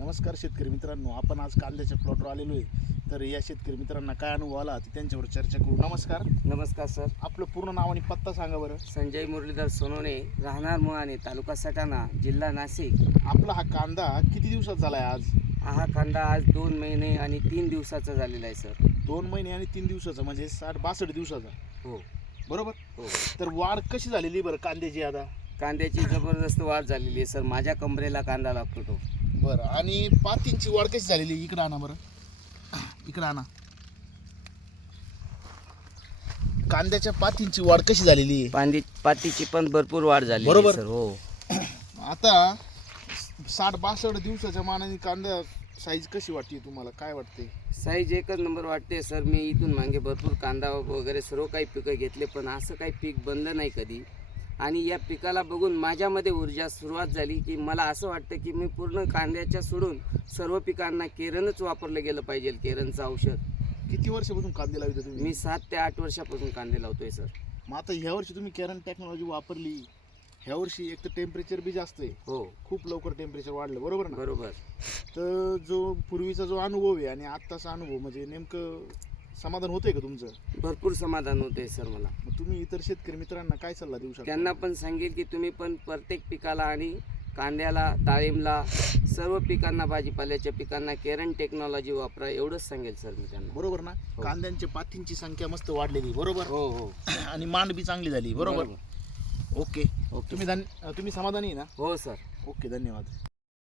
नमस्कार शेतकरी मित्रांनो आपण आज कांद्याच्या प्लॉटवर आलेलो आहे. तर या शेतकरी मित्रांना काय अनुभव आला ते त्यांच्यावर चर्चा करू. नमस्कार. नमस्कार सर. आपलं पूर्ण नाव आणि पत्ता सांगा बरं. संजय मुरलीधर सोनवणे राहणार मुळाणे तालुका सटाणा जिल्हा नाशिक. आपला हा कांदा किती दिवसात झालाय आज? हा कांदा आज दोन महिने आणि तीन दिवसाचा झालेला आहे सर. दोन महिने आणि तीन दिवसाचा म्हणजे साठ बासष्ट दिवसाचा. हो. बरोबर? हो. तर वाढ कशी झालेली बरं कांद्याची आता? कांद्याची जबरदस्त वाढ झालेली आहे सर. माझ्या कमरेला कांदा लागतो तो. बरं आणि पातींची वाढ कशी झालेली? इकडं आणा बरं. इकडं आणा. कांद्याच्या पातींची वाढ कशी झालेली आहे? पांदी पातीची पण भरपूर वाढ झाली बरोबर. सर हो. आता साठ बासष्ट दिवसाच्या मानाने कांदा साईज कशी वाटते तुम्हाला? काय वाटते साईज एकच नंबर वाटते सर. मी इथून मागे भरपूर कांदा वगैरे सर्व काही पिकं घेतले पण असं काही पीक बंद नाही कधी. आणि या पिकाला बघून माझ्यामध्ये ऊर्जा सुरुवात झाली की मला असं वाटतं की मी पूर्ण कांद्याच्या सोडून सर्व पिकांना केरनच वापरलं गेलं पाहिजे केरनचं औषध. किती वर्षापासून कांदे लावते तुम्ही? मी सात ते आठ वर्षापासून कांदे लावतोय सर. मग आता ह्या वर्षी तुम्ही कॅरन टेक्नॉलॉजी वापरली. ह्या वर्षी एक तर टेम्परेचर बी जास्त आहे. हो. खूप लवकर टेम्परेचर वाढलं बरोबर ना? बरोबर. तर जो पूर्वीचा जो अनुभव आहे आणि आत्ताचा अनुभव म्हणजे नेमकं समाधान होतंय का तुमचं? भरपूर समाधान होते सर मला. मग तुम्ही इतर शेतकरी मित्रांना काय सल्ला देऊ शकता? त्यांना पण सांगेल की तुम्ही पण प्रत्येक पिकाला आणि कांद्याला डाळिंबला सर्व पिकांना भाजीपाल्याच्या पिकांना केरन टेक्नॉलॉजी वापरा एवढंच सांगेल सर मी त्यांना. बरोबर ना? हो. कांद्यांच्या पातींची संख्या मस्त वाढलेली बरोबर? हो हो. आणि मांड बी चांगली झाली बरोबर. ओके. ओके. तुम्ही धन तुम्ही समाधानी आहे ना? हो सर. ओके धन्यवाद.